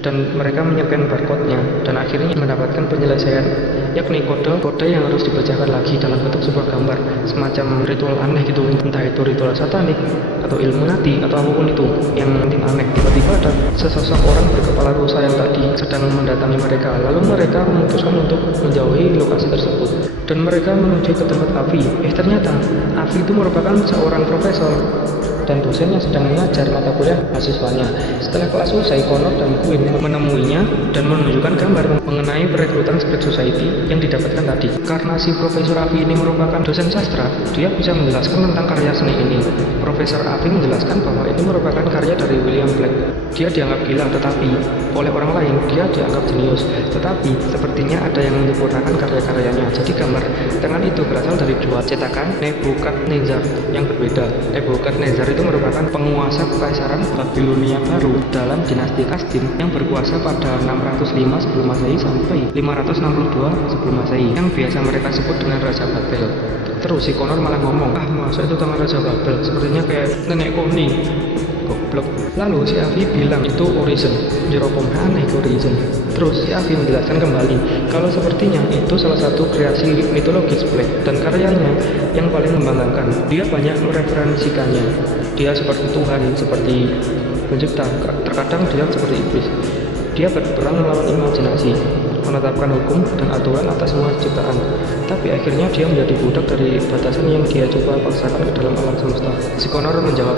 dan mereka menyekan barcode-nya dan akhirnya mendapatkan penyelesaian, yakni kode-kode yang harus dibacakan lagi dalam bentuk sebuah gambar, semacam ritual aneh gitu, entah itu ritual satanik atau Illuminati atau apapun itu yang aneh. Tiba-tiba ada sesosok orang berkepala rusa yang tadi sedang mendatangi mereka, lalu mereka memutuskan untuk menjauhi lokasi tersebut dan mereka menuju ke tempat Avi. Ternyata Avi itu merupakan seorang profesor dan dosen yang sedang mengajar mata kuliah mahasiswanya. Setelah kelas usai, Connor dan Gwen menemuinya dan menunjukkan gambar mengenai perekrutan Secret Society yang didapatkan tadi. Karena si Profesor Avi ini merupakan dosen sastra, dia bisa menjelaskan tentang karya seni ini. Profesor Avi menjelaskan bahwa ini merupakan karya dari William Blake. Dia dianggap gila, tetapi oleh orang lain dia dianggap jenius. Tetapi sepertinya ada yang menyempurnakan karya-karyanya. Jadi gambar tangan itu berasal dari dua cetakan Nebukadnezar yang berbeda. Nebukadnezar itu merupakan penguasa kekaisaran Babilonia baru dalam dinasti Kasdim yang berkuasa pada 605 sebelum Masehi sampai 562 sebelum Masehi, yang biasa mereka sebut dengan Raja Babel. Terus si Connor malah ngomong, masa itu tangan Raja Babel, sepertinya kayak nenek koni. Goblok. Lalu si Avi bilang itu Origin. Jeropom aneh Origin. Terus si Avi menjelaskan kembali kalau sepertinya itu salah satu kreasi mitologis Blake dan karyanya yang paling membanggakan. Dia banyak mereferensikannya. Dia seperti Tuhan, seperti pencipta. Terkadang dia seperti iblis. Dia berperang melawan imajinasi, menetapkan hukum dan aturan atas semua ciptaan. Tapi akhirnya dia menjadi budak dari batasan yang dia coba paksakan ke dalam alam semesta. Si Connor menjawab,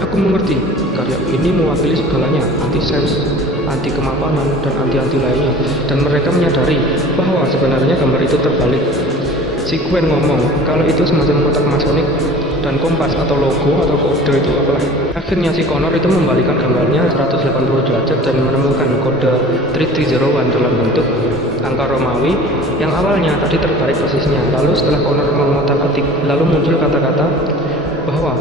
aku mengerti, karya ini mewakili segalanya, anti-sains, anti kemapanan, dan anti-anti lainnya. Dan mereka menyadari bahwa sebenarnya gambar itu terbalik. Si Gwen ngomong kalau itu semacam kotak masonik dan kompas atau logo atau kode itu apalah. Akhirnya si Connor itu membalikan gambarnya 180 derajat dan menemukan kode 3301 dalam bentuk angka Romawi yang awalnya tadi terbalik posisinya. Lalu setelah Connor mengotak-atik, lalu muncul kata-kata bahwa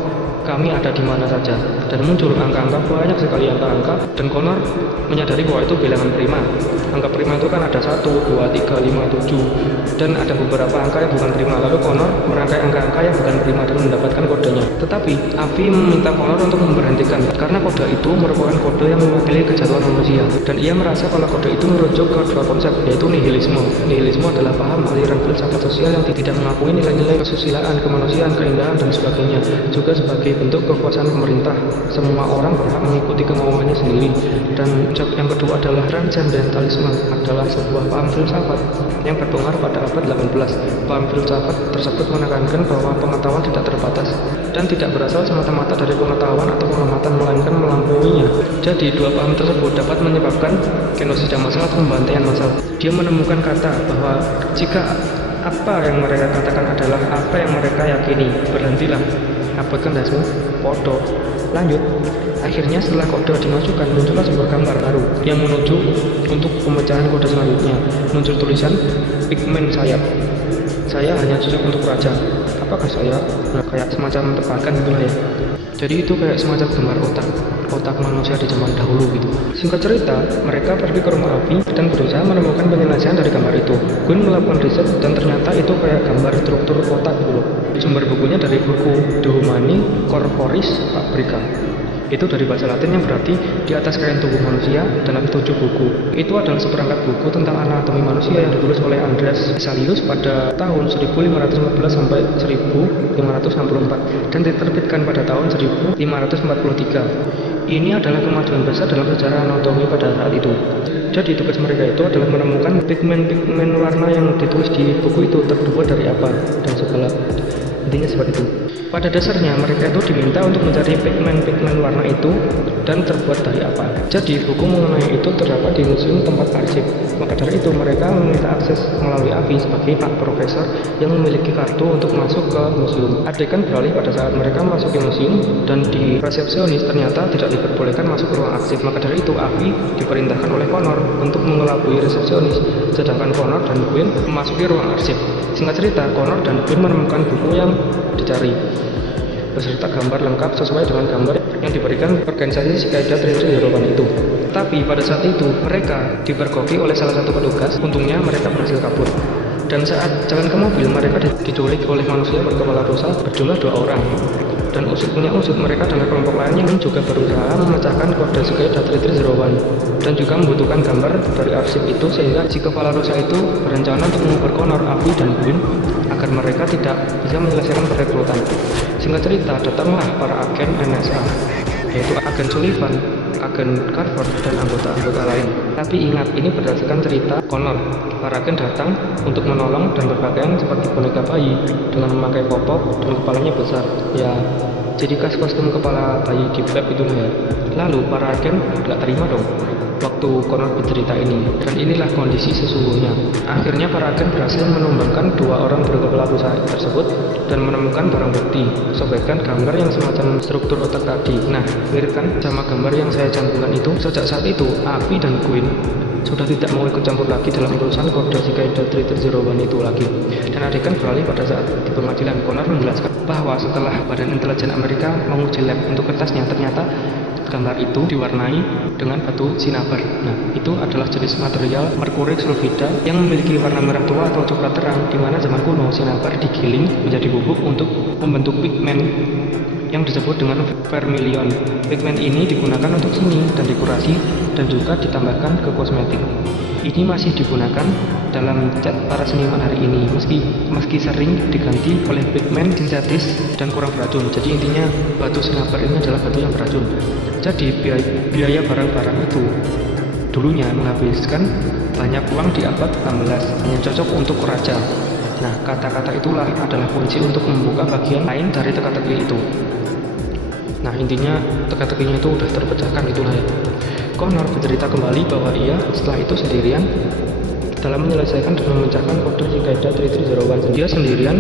kami ada di mana saja, dan muncul angka-angka, banyak sekali angka-angka, dan Connor menyadari bahwa itu bilangan prima. Angka prima itu kan ada 1, 2, 3, 5, 7, dan ada beberapa angka yang bukan prima. Lalu Connor merangkai angka-angka yang bukan prima dan mendapatkan kodenya. Tetapi Avi meminta Connor untuk memberhentikan karena kode itu merupakan kode yang mewakili kejatuhan manusia, dan ia merasa kalau kode itu merujuk ke dua konsep, yaitu nihilisme. Nihilisme adalah paham aliran filsafat sosial yang tidak mengakui nilai-nilai kesusilaan, kemanusiaan, keindahan, dan sebagainya. Juga sebagai bentuk kekuasaan pemerintah, semua orang berhak mengikuti kemauannya sendiri. Dan yang kedua adalah transcendentalisme, adalah sebuah paham filsafat yang berpengaruh pada abad 18. Paham filsafat tersebut menekankan bahwa pengetahuan tidak terbatas dan tidak berasal semata-mata dari pengetahuan atau pengamatan, melainkan melampauinya. Jadi dua paham tersebut dapat menyebabkan genosida massal atau pembantaian massal. Dia menemukan kata bahwa jika apa yang mereka katakan adalah apa yang mereka yakini, berhentilah. Abaikan dasmu, foto. Lanjut. Akhirnya setelah kode dimasukkan, muncullah sebuah gambar baru yang menuju untuk pemecahan kode selanjutnya. Muncul tulisan pigmen sayap. Saya hanya cocok untuk raja. Apakah saya? Kayak semacam tebakan gitulah ya. Jadi itu kayak semacam gambar otak manusia di zaman dahulu gitu. Singkat cerita, mereka pergi ke rumah Avi dan berusaha menemukan penyelesaian dari gambar itu. Gwen melakukan riset dan ternyata itu kayak gambar struktur kotak gitu loh. Sumber bukunya dari buku De Humani Corporis Fabrica. Itu dari bahasa Latin yang berarti di atas kain tubuh manusia dalam 7 buku. Itu adalah seperangkat buku tentang anatomi manusia yang ditulis oleh Andreas Vesalius pada tahun 1515 sampai 1564 dan diterbitkan pada tahun 1543. Ini adalah kemajuan besar dalam sejarah anatomi pada saat itu. Jadi tugas mereka itu adalah menemukan pigmen-pigmen warna yang ditulis di buku itu terbuat dari apa dan segala. Intinya seperti itu. Pada dasarnya mereka itu diminta untuk mencari pigmen-pigmen warna itu dan terbuat dari apa. Jadi buku mengenai itu terdapat di museum tempat arsip. Maka dari itu mereka meminta akses melalui Avi sebagai Pak Profesor yang memiliki kartu untuk masuk ke museum. Adegan beralih pada saat mereka masuk ke museum dan di resepsionis ternyata tidak diperbolehkan masuk ke ruang arsip. Maka dari itu Avi diperintahkan oleh Connor untuk mengelabui resepsionis, sedangkan Connor dan Gwen memasuki ruang arsip. Singkat cerita, Connor dan Gwen menemukan buku yang dicari beserta gambar lengkap sesuai dengan gambar yang diberikan organisasi Cicada 3301 itu. Tapi pada saat itu mereka dipergoki oleh salah satu petugas. Untungnya mereka berhasil kabur. Dan saat jalan ke mobil, mereka diculik oleh manusia berkepala rusa berjumlah 2 orang. dan punya usut mereka dengan kelompok lainnya juga berusaha memecahkan kode Cicada 3301 dan juga membutuhkan gambar dari arsip itu, sehingga si kepala dosa itu berencana untuk mengubur Connor, Abby, dan Quinn agar mereka tidak bisa menyelesaikan perekrutan. Singkat cerita, datanglah para agen NSA, yaitu agen Sullivan, agen Carver, dan anggota-anggota lain. Tapi ingat, ini berdasarkan cerita Connor. Para agen datang untuk menolong dan berpakaian seperti boneka bayi dengan memakai popok dan kepalanya besar. Ya, jadi khas kostum kepala bayi di web itu ya. Lalu para agen nggak terima dong waktu Connor bercerita ini, dan inilah kondisi sesungguhnya. Akhirnya para agen berhasil menumbangkan dua orang berkepala busa tersebut dan menemukan barang bukti, sobekan gambar yang semacam struktur otak tadi. Nah, mirip kan sama gambar yang saya cantumkan itu. Sejak saat itu, Abby dan Quinn sudah tidak mau ikut campur lagi dalam urusan kode Cicada 3301 itu lagi. Dan adegan beralih pada saat di pengadilan. Connor menjelaskan bahwa setelah Badan Intelijen Amerika menguji lab untuk kertasnya, ternyata gambar itu diwarnai dengan batu sinabar. Nah, itu adalah jenis material merkuri sulfida yang memiliki warna merah tua atau coklat terang, di mana zaman kuno sinabar digiling menjadi bubuk untuk membentuk pigmen yang disebut dengan vermilion. Pigmen ini digunakan untuk seni dan dekorasi dan juga ditambahkan ke kosmetik. Ini masih digunakan dalam cat para seniman hari ini, meski sering diganti oleh pigmen sintetis dan kurang beracun. Jadi intinya batu sinabar ini adalah batu yang beracun. Jadi biaya barang-barang itu dulunya menghabiskan banyak uang di abad 16, hanya cocok untuk raja. Nah, kata-kata itulah adalah kunci untuk membuka bagian lain dari teka-teki itu. Nah, intinya teka-tekinya itu udah terpecahkan, itulah ya. Connor bercerita kembali bahwa ia setelah itu sendirian dalam menyelesaikan dan memecahkan kode Cicada 3301. Dia sendirian